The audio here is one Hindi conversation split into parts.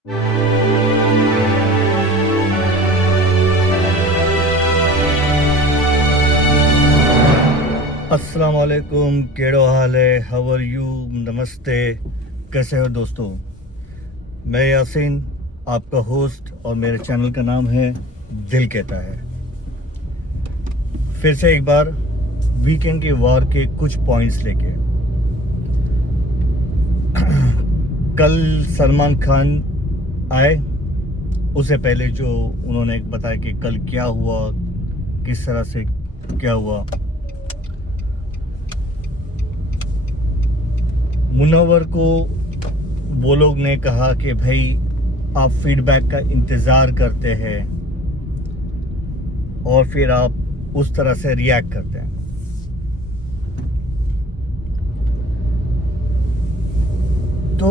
अस्सलाम वालेकुम, केड़ो हाल है, हाउ आर यू, नमस्ते, कैसे हो दोस्तों। मैं यासीन, आपका होस्ट, और मेरे चैनल का नाम है दिल कहता है। फिर से एक बार वीकेंड के वार के कुछ पॉइंट्स लेके। कल सलमान खान आए, उससे पहले जो उन्होंने बताया कि कल क्या हुआ, किस तरह से क्या हुआ। मुनव्वर को वो लोग ने कहा कि भाई आप फीडबैक का इंतज़ार करते हैं और फिर आप उस तरह से रिएक्ट करते हैं। तो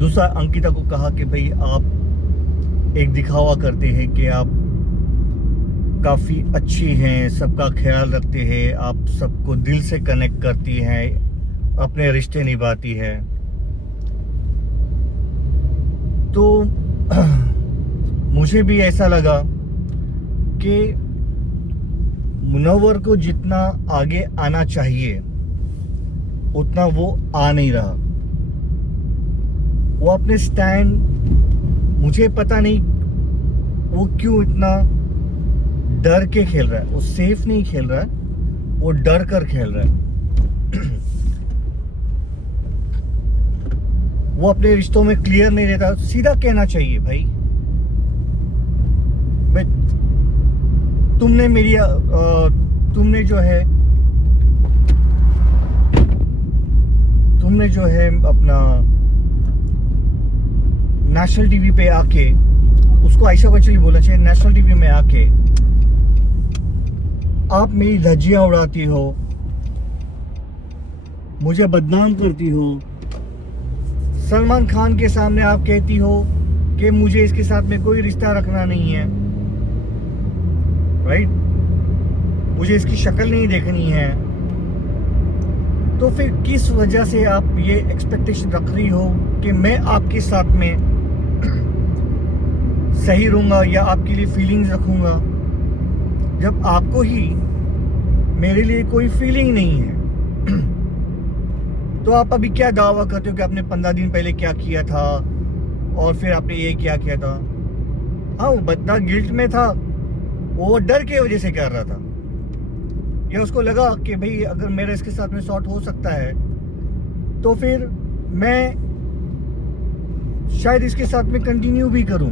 दूसरा अंकिता को कहा कि भाई आप एक दिखावा करते हैं कि आप काफ़ी अच्छी हैं, सबका ख्याल रखती है, आप सबको दिल से कनेक्ट करती हैं, अपने रिश्ते निभाती है। तो मुझे भी ऐसा लगा कि मुनव्वर को जितना आगे आना चाहिए उतना वो आ नहीं रहा। वो अपने स्टैंड, मुझे पता नहीं वो क्यों इतना डर के खेल रहा है। वो सेफ नहीं खेल रहा है, वो डर कर खेल रहा है। वो अपने रिश्तों में क्लियर नहीं रहता। सीधा कहना चाहिए भाई तुमने मेरी तुमने जो है अपना नेशनल टीवी पे आके, उसको आयशा को एक्चुअली बोलना चाहिए, नेशनल टीवी में आके आप मेरी धज्जियां उड़ाती हो, मुझे बदनाम करती हो। सलमान खान के सामने आप कहती हो कि मुझे इसके साथ में कोई रिश्ता रखना नहीं है, राइट? मुझे इसकी शक्ल नहीं देखनी है। तो फिर किस वजह से आप ये एक्सपेक्टेशन रख रही हो कि मैं आपके साथ में सही रहूंगा या आपके लिए फीलिंग्स रखूंगा, जब आपको ही मेरे लिए कोई फीलिंग नहीं है। तो आप अभी क्या दावा करते हो कि आपने 15 दिन पहले क्या किया था और फिर आपने ये क्या किया था। हाँ, वो बंदा गिल्ट में था, वो डर के वजह से कर रहा था, या उसको लगा कि भाई अगर मेरा इसके साथ में सॉर्ट हो सकता है तो फिर मैं शायद इसके साथ में कंटिन्यू भी करूं।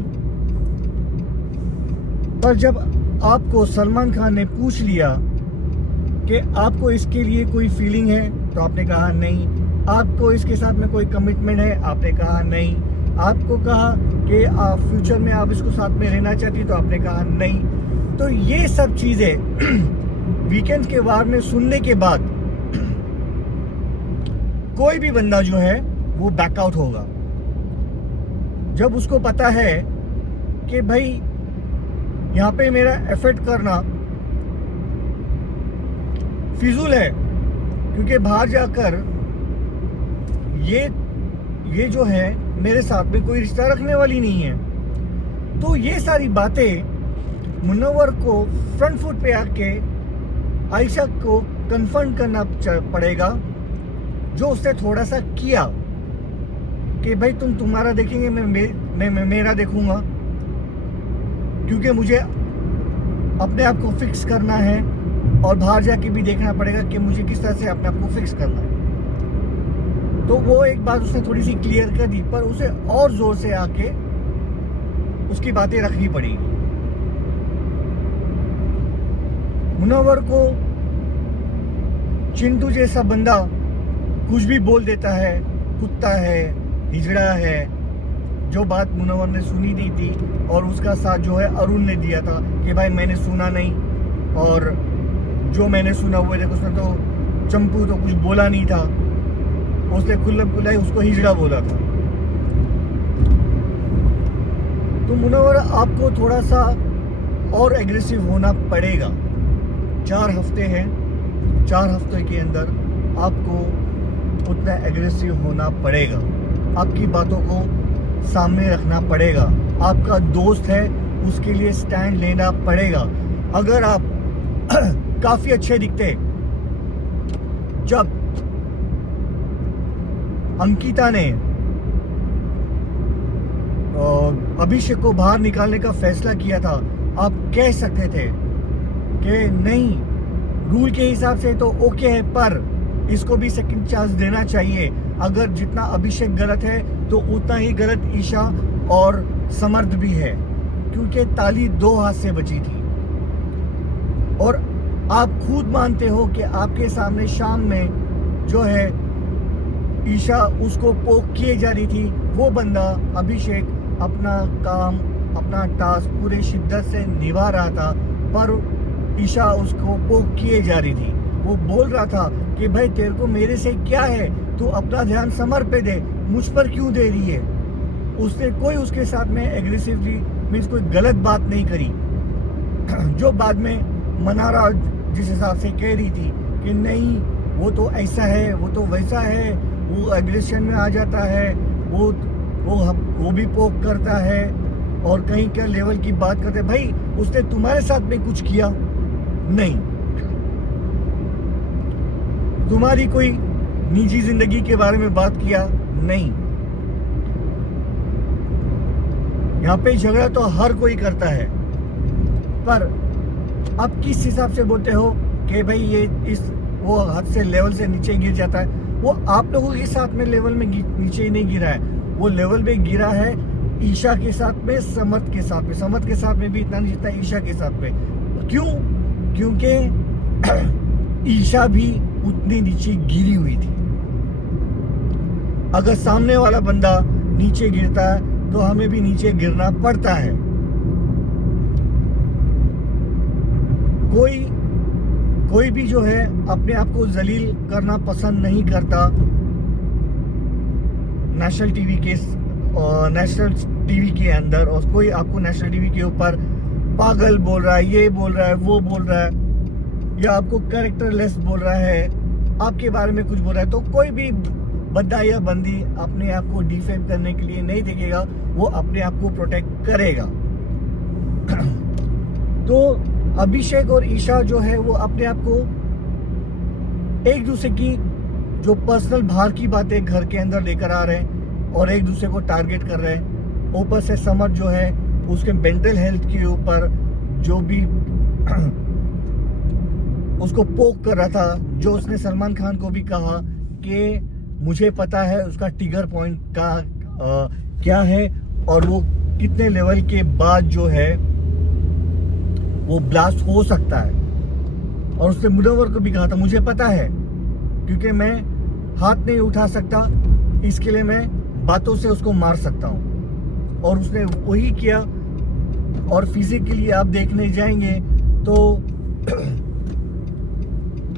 पर जब आपको सलमान खान ने पूछ लिया कि आपको इसके लिए कोई फीलिंग है, तो आपने कहा नहीं। आपको इसके साथ में कोई कमिटमेंट है, आपने कहा नहीं। आपको कहा कि आप फ्यूचर में आप इसको साथ में रहना चाहती, तो आपने कहा नहीं। तो ये सब चीजें वीकेंड के वार में सुनने के बाद कोई भी बंदा जो है वो बैकआउट होगा। जब उसको पता है कि भाई यहाँ पे मेरा एफर्ट करना फिजूल है, क्योंकि बाहर जाकर ये जो है मेरे साथ में कोई रिश्ता रखने वाली नहीं है। तो ये सारी बातें मुनव्वर को फ्रंट फुट पे आके आयशा को कन्फर्म करना पड़ेगा, जो उसने थोड़ा सा किया कि भाई तुम तुम्हारा देखेंगे, मैं मेरा देखूंगा, क्योंकि मुझे अपने आप को फिक्स करना है और बाहर जाके भी देखना पड़ेगा कि मुझे किस तरह से अपने आप को फिक्स करना है। तो वो एक बात उसने थोड़ी सी क्लियर कर दी, पर उसे और जोर से आके उसकी बातें रखनी पड़ेगी। मुनव्वर को चिंटू जैसा बंदा कुछ भी बोल देता है, कुत्ता है, हिजड़ा है। जो बात मुनव्वर ने सुनी नहीं थी और उसका साथ जो है अरुण ने दिया था कि भाई मैंने सुना नहीं, और जो मैंने सुना हुआ देखो, उसने तो चंपू तो कुछ बोला नहीं था, उसने खुल्लम खुल्ला उसको हिजड़ा बोला था। तो मुनव्वर आपको थोड़ा सा और एग्रेसिव होना पड़ेगा। 4 हफ्ते हैं, 4 हफ्ते के अंदर आपको उतना एग्रेसिव होना पड़ेगा। आपकी बातों को सामने रखना पड़ेगा। आपका दोस्त है, उसके लिए स्टैंड लेना पड़ेगा। अगर आप काफी अच्छे दिखते, जब अंकिता ने अभिषेक को बाहर निकालने का फैसला किया था, आप कह सकते थे कि नहीं, रूल के हिसाब से तो ओके है, पर इसको भी सेकंड चांस देना चाहिए। अगर जितना अभिषेक गलत है तो उतना ही गलत ईशा और समर्थ भी है, क्योंकि ताली दो हाथ से बची थी। और आप खुद मानते हो कि आपके सामने शाम में जो है ईशा उसको पोक किए जा रही थी, वो बंदा अभिषेक अपना काम, अपना टास्क पूरे शिद्दत से निभा रहा था, पर ईशा उसको पोक किए जा रही थी। वो बोल रहा था कि भाई तेरे को मेरे से क्या है, तू अपना ध्यान समर पे दे, मुझ पर क्यों दे रही है। उसने कोई उसके साथ में एग्रेसिवली मीन्स कोई गलत बात नहीं करी। जो बाद में मनारा जिस हिसाब से कह रही थी कि नहीं वो तो ऐसा है, वो तो वैसा है, वो एग्रेशन में आ जाता है, वो भी पोक करता है और कहीं क्या लेवल की बात करते। भाई उसने तुम्हारे साथ में कुछ किया नहीं, तुम्हारी कोई निजी जिंदगी के बारे में बात किया नहीं। यहाँ पे झगड़ा तो हर कोई करता है, पर आप किस हिसाब से बोलते हो कि भाई ये वो हद से लेवल से नीचे गिर जाता है। वो आप लोगों के साथ में लेवल में नीचे ही नहीं गिरा है, वो लेवल में गिरा है ईशा के साथ में, समर्थ के साथ में। समर्थ के साथ में भी इतना नहीं जितना ईशा के साथ में। क्यों? क्योंकि ईशा भी उतनी नीचे गिरी हुई थी। अगर सामने वाला बंदा नीचे गिरता है तो हमें भी नीचे गिरना पड़ता है। कोई भी जो है अपने आप को जलील करना पसंद नहीं करता। नेशनल टीवी के अंदर, और कोई आपको नेशनल टीवी के ऊपर पागल बोल रहा है, ये बोल रहा है, वो बोल रहा है, या आपको कैरेक्टरलेस बोल रहा है, आपके बारे में कुछ बोल रहा है, तो कोई भी बंदा या बंदी अपने आप को डिफेम करने के लिए नहीं देखेगा, वो अपने आप को प्रोटेक्ट करेगा। तो अभिषेक और ईशा जो है वो अपने आप को एक दूसरे की जो पर्सनल बाहर की बातें घर के अंदर लेकर आ रहे हैं और एक दूसरे को टारगेट कर रहे हैं। ऊपर से समर जो है उसके मेंटल हेल्थ के ऊपर जो भी उसको पोक कर रहा था, जो उसने सलमान खान को भी कहा कि मुझे पता है उसका ट्रिगर पॉइंट का क्या है और वो कितने लेवल के बाद जो है वो ब्लास्ट हो सकता है। और उसने मुनव्वर को भी कहा था मुझे पता है, क्योंकि मैं हाथ नहीं उठा सकता, इसके लिए मैं बातों से उसको मार सकता हूँ। और उसने वही किया। और फिजिकली आप देखने जाएंगे तो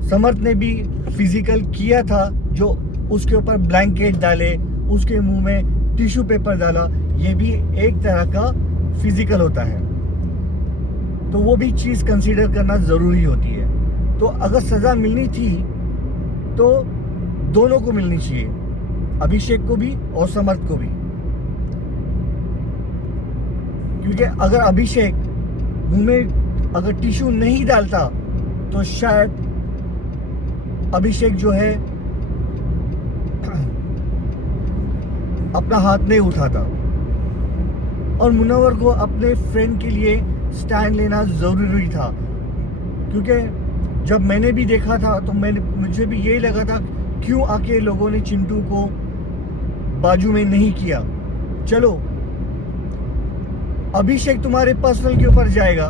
समर्थ ने भी फिजिकल किया था, जो उसके ऊपर ब्लैंकेट डाले, उसके मुंह में टिश्यू पेपर डाला, ये भी एक तरह का फिजिकल होता है। तो वो भी चीज कंसीडर करना जरूरी होती है। तो अगर सजा मिलनी थी तो दोनों को मिलनी चाहिए, अभिषेक को भी और समर्थ को भी। क्योंकि अगर अभिषेक मुंह में अगर टिश्यू नहीं डालता तो शायद अभिषेक जो है अपना हाथ नहीं उठाता। और मुनव्वर को अपने फ्रेंड के लिए स्टैंड लेना जरूरी था, क्योंकि जब मैंने भी देखा था तो मुझे भी यही लगा था क्यों आके लोगों ने चिंटू को बाजू में नहीं किया। चलो अभिषेक तुम्हारे पर्सनल के ऊपर जाएगा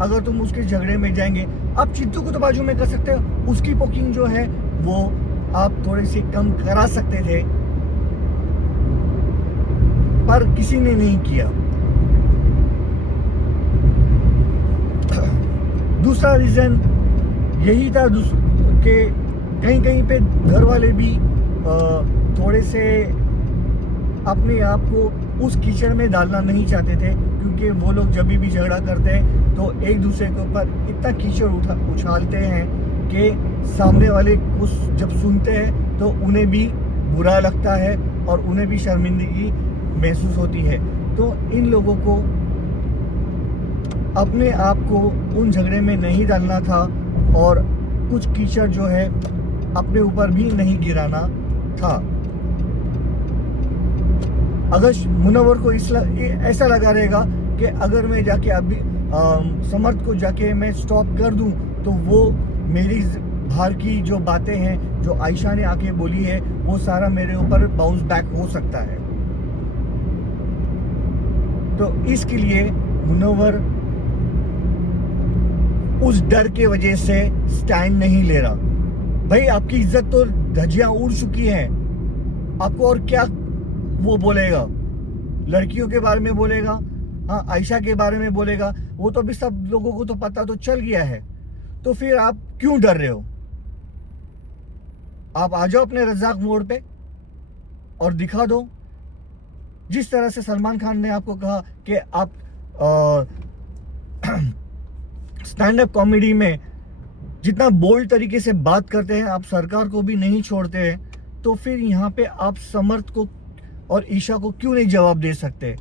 अगर तुम उसके झगड़े में जाएंगे। आप चिंटू को तो बाजू में कर सकते हो, उसकी पोकिंग जो है वो आप थोड़ी सी कम करा सकते थे, पर किसी ने नहीं किया। दूसरा रीजन यही था कि कहीं कहीं पे घर वाले भी थोड़े से अपने आप को उस कीचड़ में डालना नहीं चाहते थे, क्योंकि वो लोग जब भी झगड़ा करते हैं तो एक दूसरे के ऊपर इतना कीचड़ उछालते हैं कि सामने वाले कुछ जब सुनते हैं तो उन्हें भी बुरा लगता है और उन्हें भी शर्मिंदगी महसूस होती है। तो इन लोगों को अपने आप को उन झगड़े में नहीं डालना था और कुछ कीचड़ जो है अपने ऊपर भी नहीं गिराना था। अगर मुनव्वर को ऐसा लगा रहेगा कि अगर मैं जाके अभी समर्थ को जाके मैं स्टॉप कर दूं तो वो मेरी बाहर की जो बातें हैं जो आयशा ने आके बोली है वो सारा मेरे ऊपर बाउंस बैक हो सकता है। तो इसके लिए मुनव्वर उस डर के वजह से स्टैंड नहीं ले रहा। भाई आपकी इज्जत तो धज्जियां उड़ चुकी हैं, आपको और क्या वो बोलेगा? लड़कियों के बारे में बोलेगा, हाँ आयशा के बारे में बोलेगा, वो तो भी सब लोगों को तो पता तो चल गया है। तो फिर आप क्यों डर रहे हो? आप आ जाओ अपने रज़ाक मोड़ पे और दिखा दो। जिस तरह से सलमान खान ने आपको कहा कि आप स्टैंड अप कॉमेडी में जितना बोल्ड तरीके से बात करते हैं, आप सरकार को भी नहीं छोड़ते हैं, तो फिर यहाँ पे आप समर्थ को और ईशा को क्यों नहीं जवाब दे सकते?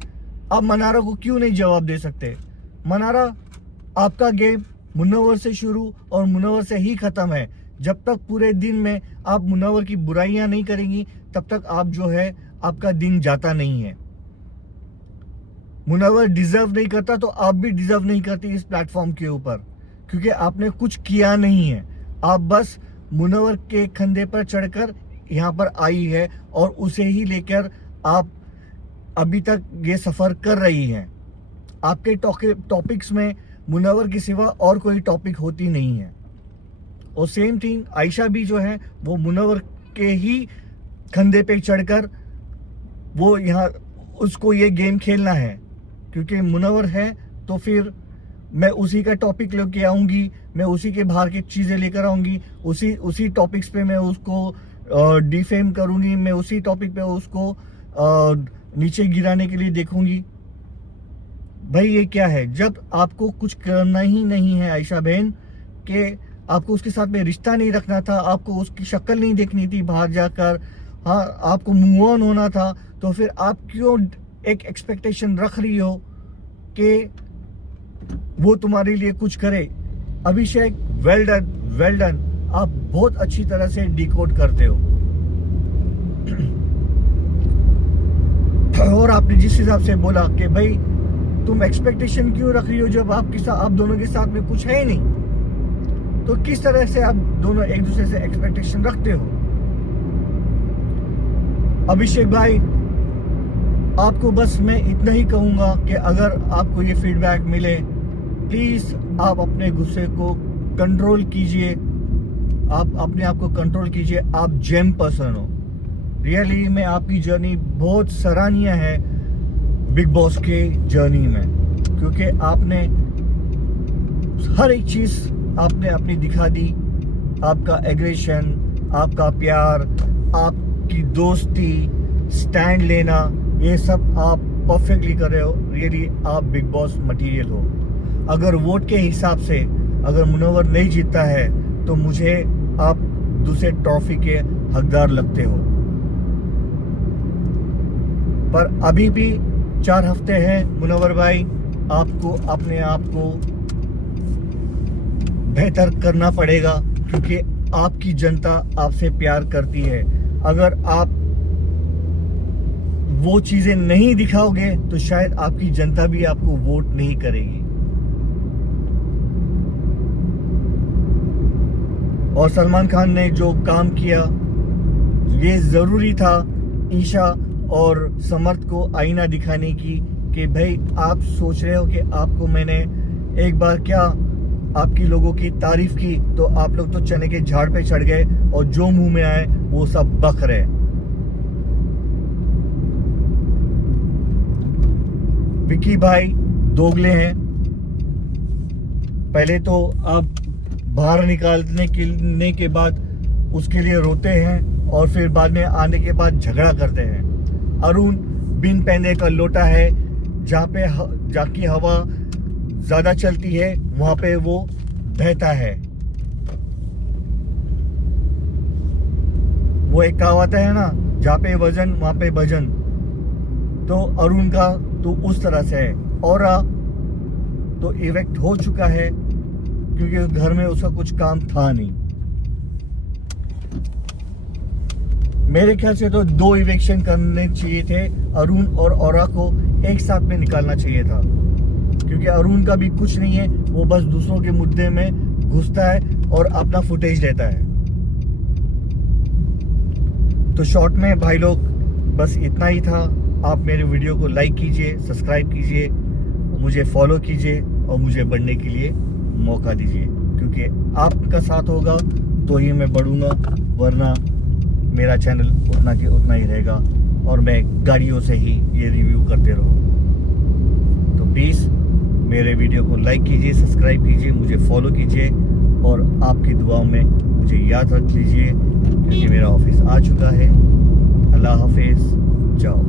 आप मनारा को क्यों नहीं जवाब दे सकते? मनारा, आपका गेम मुनव्वर से शुरू और मुनव्वर से ही खत्म है। जब तक पूरे दिन में आप मुनव्वर की बुराइयां नहीं करेंगी तब तक आप जो है आपका दिन जाता नहीं है। मुनव्वर डिजर्व नहीं करता तो आप भी डिजर्व नहीं करती इस प्लेटफॉर्म के ऊपर, क्योंकि आपने कुछ किया नहीं है। आप बस मुनव्वर के कंधे पर चढ़कर यहाँ पर आई है और उसे ही लेकर आप अभी तक ये सफर कर रही हैं। आपके टॉपिक्स में मुनव्वर के सिवा और कोई टॉपिक होती नहीं है। और सेम थिंग आयशा भी जो है वो मुनव्वर के ही कंधे पे चढ़कर वो यहाँ उसको ये गेम खेलना है, क्योंकि मुनव्वर है तो फिर मैं उसी का टॉपिक लेके आऊँगी, मैं उसी के बाहर की चीज़ें लेकर आऊँगी, उसी टॉपिक्स पे मैं उसको डिफेम करूँगी, मैं उसी टॉपिक पे उसको नीचे गिराने के लिए देखूँगी। भाई ये क्या है? जब आपको कुछ करना ही नहीं है आयशा बहन, कि आपको उसके साथ में रिश्ता नहीं रखना था, आपको उसकी शक्ल नहीं देखनी थी बाहर जाकर, हाँ आपको मूव ऑन होना था, तो फिर आप क्यों एक एक्सपेक्टेशन रख रही हो कि वो तुम्हारे लिए कुछ करे? अभिषेक, वेल डन, वेल डन, आप बहुत अच्छी तरह से डिकोड करते हो। और आपने जिस हिसाब से बोला कि भाई तुम एक्सपेक्टेशन क्यों रख रही हो जब आप दोनों के साथ में कुछ है ही नहीं, तो किस तरह से आप दोनों एक दूसरे से एक्सपेक्टेशन रखते हो? अभिषेक भाई, आपको बस मैं इतना ही कहूंगा कि अगर आपको ये फीडबैक मिले, प्लीज आप अपने गुस्से को कंट्रोल कीजिए, आप अपने आप को कंट्रोल कीजिए। आप जेम पर्सन हो, रियली में आपकी जर्नी बहुत सराहनीय है बिग बॉस के जर्नी में, क्योंकि आपने हर एक चीज आपने अपनी दिखा दी। आपका एग्रेशन, आपका प्यार, आपकी दोस्ती, स्टैंड लेना, ये सब आप परफेक्टली कर रहे हो। रियली आप बिग बॉस मटेरियल हो। अगर वोट के हिसाब से अगर मुनव्वर नहीं जीतता है तो मुझे आप दूसरे ट्रॉफी के हकदार लगते हो। पर अभी भी 4 हफ्ते हैं मुनव्वर भाई, आपको अपने आप को बेहतर करना पड़ेगा, क्योंकि आपकी जनता आपसे प्यार करती है। अगर आप वो चीजें नहीं दिखाओगे तो शायद आपकी जनता भी आपको वोट नहीं करेगी। और सलमान खान ने जो काम किया, ये जरूरी था ईशा और समर्थ को आईना दिखाने की, कि भाई आप सोच रहे हो कि आपको मैंने एक बार क्या आपकी लोगों की तारीफ की तो आप लोग तो चने के झाड़ पे चढ़ गए और जो मुंह में आए वो सब बक रहे। विकी भाई दोगले हैं। पहले तो आप बाहर निकालने के बाद उसके लिए रोते हैं और फिर बाद में आने के बाद झगड़ा करते हैं। अरुण बिन पहने का लोटा है, जहाँ की हवा ज्यादा चलती है वहां पे वो बहता है। वो एक कहावत है ना, जहाँ पे वजन वहाँ पे भजन। तो अरुण का तो उस तरह से है। औरा तो इवेक्ट हो चुका है क्योंकि घर में उसका कुछ काम था नहीं। मेरे ख्याल से तो 2 इवेक्शन करने चाहिए थे, अरुण और औरा को एक साथ में निकालना चाहिए था, क्योंकि अरुण का भी कुछ नहीं है, वो बस दूसरों के मुद्दे में घुसता है और अपना फुटेज लेता है। तो शॉर्ट में भाई लोग बस इतना ही था। आप मेरे वीडियो को लाइक कीजिए, सब्सक्राइब कीजिए, मुझे फॉलो कीजिए और मुझे बढ़ने के लिए मौका दीजिए, क्योंकि आपका साथ होगा तो ही मैं बढ़ूंगा, वरना मेरा चैनल उतना के उतना ही रहेगा और मैं गाड़ियों से ही ये रिव्यू करते रहूँ। तो प्लीज़ मेरे वीडियो को लाइक कीजिए, सब्सक्राइब कीजिए, मुझे फॉलो कीजिए और आपकी दुआओं में मुझे याद रख लीजिए, क्योंकि मेरा ऑफिस आ चुका है। अल्लाह हाफिज़, जाओ।